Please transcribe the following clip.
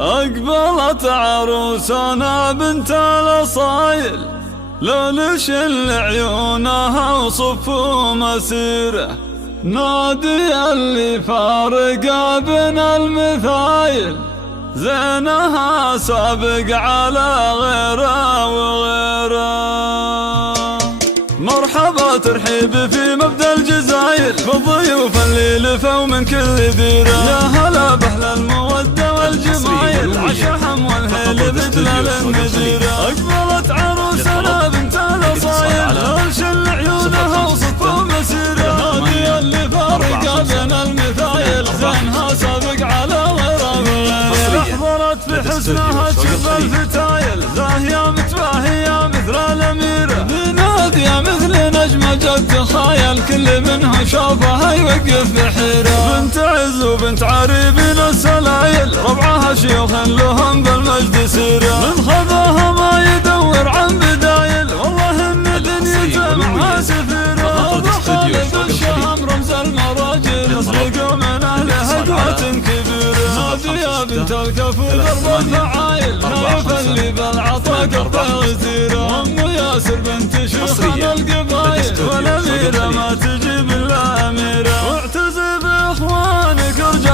أقبلت عروسنا بنت الأصايل، لون شل عيونها وصف مسيره، نادي اللي فارق بين المثايل، زينها سابق على غيره وغيره. مرحبا ترحيب في مبدأ الجزاير، بالضيوف اللي لفوا من كل ديره، يا هلا بأهل المودة والجمايل، عشاهم والهيل مثل المديرة. أقبلت عروسنا بنت الأصايل، لون عيونها وصف مسيرة، نادي اللي فارق بين المثايل، زينها سابق على غيره وغيره. أحضرت في حسنها تشوف الفتايل، زاهية متباهية مثل الأميرة، نادية مثل نجمة جد تخايل، كل منها شافها يوقف بحيرة. بنت عز وبنت عريبين السلايل، ربعها شيوخ لهم بالمجد سيرة، من خذاها ما يدور عن بدايل، والله ان دنيته معها سفيرة. خالد الشام رمز المراجل، اصدقوا من اهلها قوة كبيرة، نادية بنت الكفو ضرب الفعايل، نايف اللي بالعطا قربه غزيرة. ام ياسر بنت شيخان القبايل، والاميرة ما تجيب الا اميرة، واعتز باخوانك ارجع